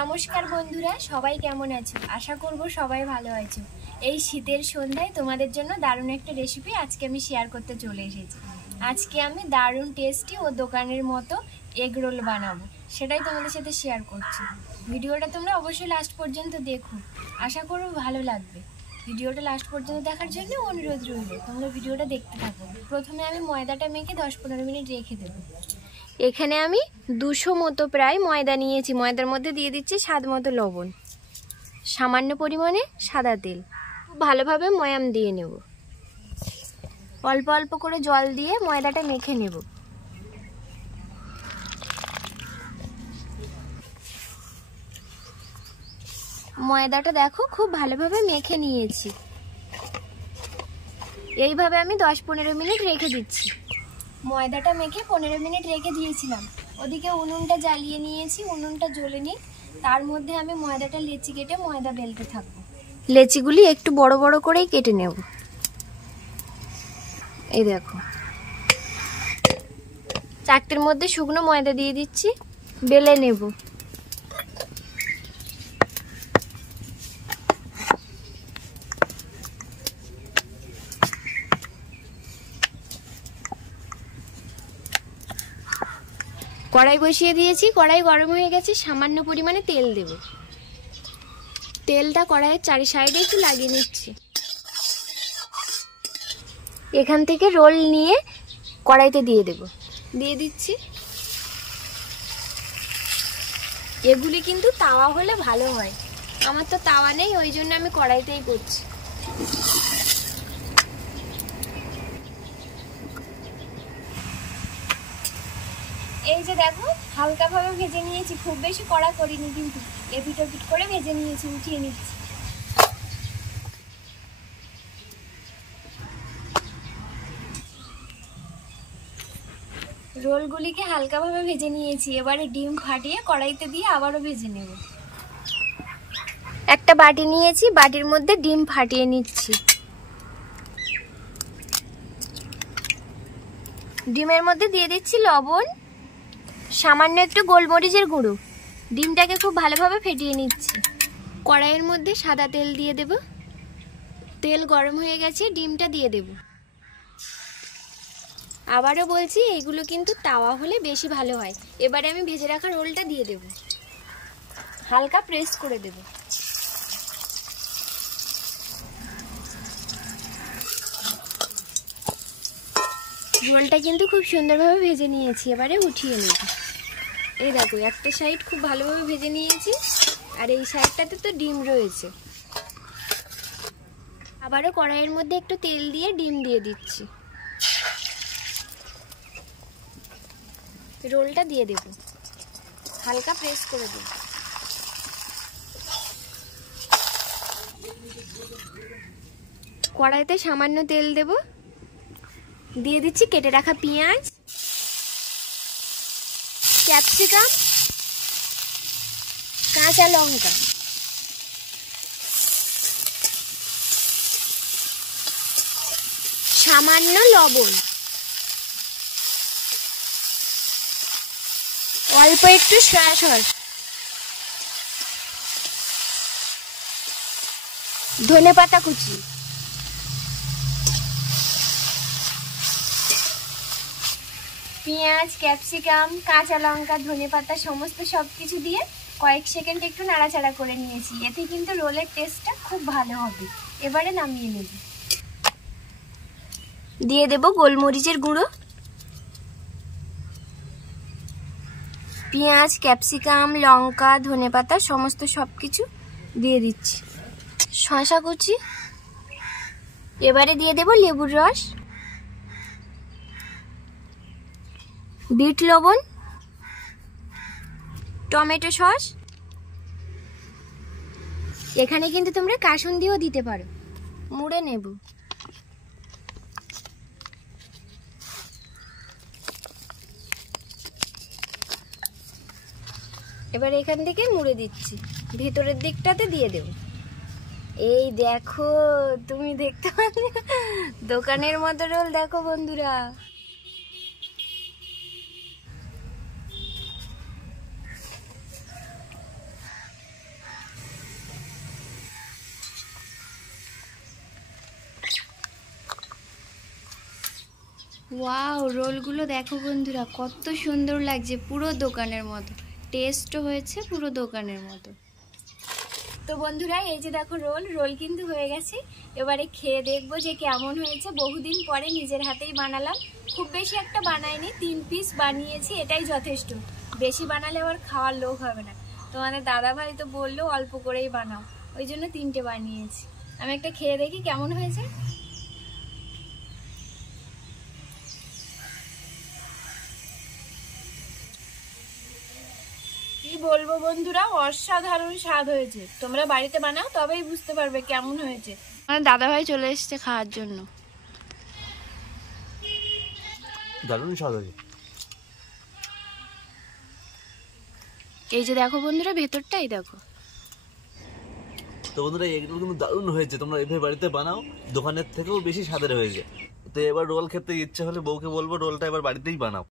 নমস্কার বন্ধুরা, সবাই কেমন আছো? আশা করব সবাই ভালো আছো। এই শীতের সন্ধ্যায় তোমাদের জন্য দারুণ একটা রেসিপি আজকে আমি শেয়ার করতে চলে এসেছি। আজকে আমি দারুণ টেস্টি ও দোকানের মতো এগ রোল বানাবো, সেটাই তোমাদের সাথে শেয়ার করছি। ভিডিওটা তোমরা অবশ্যই লাস্ট পর্যন্ত দেখো, আশা করব ভালো লাগবে। ভিডিওটা লাস্ট পর্যন্ত দেখার জন্য অনুরোধ রইল, তোমরা ভিডিওটা দেখতে থাকো। প্রথমে আমি ময়দাটা মেখে 10-15 মিনিট রেখে দেবো। এখানে আমি 200 মতো প্রায় ময়দা নিয়েছি। ময়দার মধ্যে দিয়ে দিচ্ছি স্বাদ মতো লবণ, সামান্য পরিমাণে সাদা তেল। ভালোভাবে ময়াম দিয়ে নেব। অল্প অল্প করে জল দিয়ে ময়দাটা মেখে নেব। ময়দাটা দেখো খুব ভালোভাবে মেখে নিয়েছি। এইভাবে আমি 10-15 মিনিট রেখে দিচ্ছি। ময়দাটা মেখে 15 মিনিট রেখে দিয়েছিলাম। ওদিকে উনুনটা জ্বালিয়ে নিয়েছি, উনুনটা জ্বলে নিই। তার মধ্যে আমি ময়দাটা লেচি কেটে ময়দা বেলতে থাকবো। লেচিগুলি একটু বড় বড় করেই কেটে নেব। এই দেখো, চাকতির মধ্যে শুকনো ময়দা দিয়ে দিচ্ছি, বেলে নেব। কড়াই বসিয়ে দিয়েছি, কড়াই গরম হয়ে গেছে। সামান্য পরিমাণে তেল দেব। তেলটা কড়াইয়ের চারি সাইডে একটু লাগিয়ে নিচ্ছি। এখান থেকে রোল নিয়ে কড়াইতে দিয়ে দেব। দিয়ে দিচ্ছি। এগুলি কিন্তু তাওয়া হলে ভালো হয়, আমার তো তাওয়া নেই, ওই জন্য আমি কড়াইতেই করছি। এই যে দেখো, হালকাভাবে ভেজে নিয়েছি, খুব বেশি কড়া করিনি, কিন্তু এপিট ওপিট করে ভেজে নিয়েছি। উঠিয়ে নিচ্ছি। রোলগুলিকে হালকাভাবে ভেজে নিয়েছি। এবারে ডিম ফাটিয়ে কড়াইতে দিয়ে আবারও ভেজে নেব। একটা বাটি নিয়েছি, বাটির মধ্যে ডিম ফাটিয়ে নিচ্ছি। ডিমের মধ্যে দিয়ে দিচ্ছি লবণ, সামান্য একটু গোলমরিচের গুঁড়ো। ডিমটাকে খুব ভালোভাবে ফেটিয়ে নিচ্ছি। কড়াইয়ের মধ্যে সাদা তেল দিয়ে দেব। তেল গরম হয়ে গেছে, ডিমটা দিয়ে দেব। আবারও বলছি, এগুলো কিন্তু তাওয়া হলে বেশি ভালো হয়। এবারে আমি ভেজে রাখা রোলটা দিয়ে দেব। হালকা প্রেস করে দেব। রোলটা কিন্তু খুব সুন্দরভাবে ভেজে নিয়েছি, এবারে উঠিয়ে নেব। এই দেখো, একটা সাইড খুব ভালোভাবে ভেজে নিয়েছি, আর এই সাইডটাতে তো ডিম রয়েছে। আবারও কড়াইয়ের মধ্যে একটু তেল দিয়ে ডিম দিয়ে দিচ্ছি। রোলটা দিয়ে দেব, হালকা প্রেস করে দেব। কড়াইতে সামান্য তেল দেব। দিয়ে দিচ্ছি কেটে রাখা পেঁয়াজ, ক্যাপসিকাম, কাঁচা লঙ্কা, সামান্য লবণ, অল্প একটু সয়া সস, ধনেপাতা কুচি, পেঁয়াজ, ক্যাপসিকাম, কাঁচা লঙ্কা, ধনেপাতা সমস্ত সবকিছু দিয়ে কয়েক সেকেন্ড একটু নাড়াচাড়া করে নিয়েছি। এতে কিন্তু রোলের টেস্টটা খুব ভালো হবে। এবারে নামিয়ে নেব। দিয়ে দেব গোলমরিচের গুঁড়ো, পেঁয়াজ, ক্যাপসিকাম, লঙ্কা, ধনেপাতা সমস্ত সবকিছু দিয়ে দিচ্ছি। শসা কুচি। এবারে দিয়ে দেব লেবুর রস, বিট লবণ, টমেটো সস। এখানে কিন্তু তোমরা কাসুন্দিও দিতে পারো। মুড়ে নেব। এবার এখান থেকে মুড়ে দিচ্ছি, ভেতরের দিকটাতে দিয়ে দেব। এই দেখো, তুমি দেখতে পাচ্ছ দোকানের মতো রোল। দেখো বন্ধুরা, ওয়াও, রোলগুলো দেখো বন্ধুরা, কত সুন্দর লাগছে, পুরো দোকানের মতো। টেস্টও হয়েছে পুরো দোকানের মতো। তো বন্ধুরা, এই যে দেখো রোল কিন্তু হয়ে গেছে। এবারে খেয়ে দেখবো যে কেমন হয়েছে। বহুদিন পরে নিজের হাতেই বানালাম। খুব বেশি একটা বানাইনি, 3 পিস বানিয়েছি, এটাই যথেষ্ট। বেশি বানালে আবার খাওয়ার লোক হবে না। তোমাদের দাদা ভাই তো বললো অল্প করেই বানাও, ওই জন্য 3টে বানিয়েছি। আমি একটা খেয়ে দেখি কেমন হয়েছে। কি বলবো বন্ধুরা, অসাধারণ স্বাদ হয়েছে। তোমরা বাড়িতে বানাও, তবেই বুঝতে পারবে কেমন হয়েছে। আমার দাদা ভাই চলে এসেছে খাওয়ার জন্য। দারুণ স্বাদ হয়েছে। এই যে দেখো বন্ধুরা, ভেতরটাই দেখো। তো বন্ধুরা, এগুলো কিন্তু দারুণ হয়েছে। তোমরা এভাবে বাড়িতে বানাও, দোকানের থেকেও বেশি স্বাদের হয়েছে। তো এবার রোল খেতে ইচ্ছে হলে বউকে বলবো রোলটা এবার বাড়িতেই বানাও।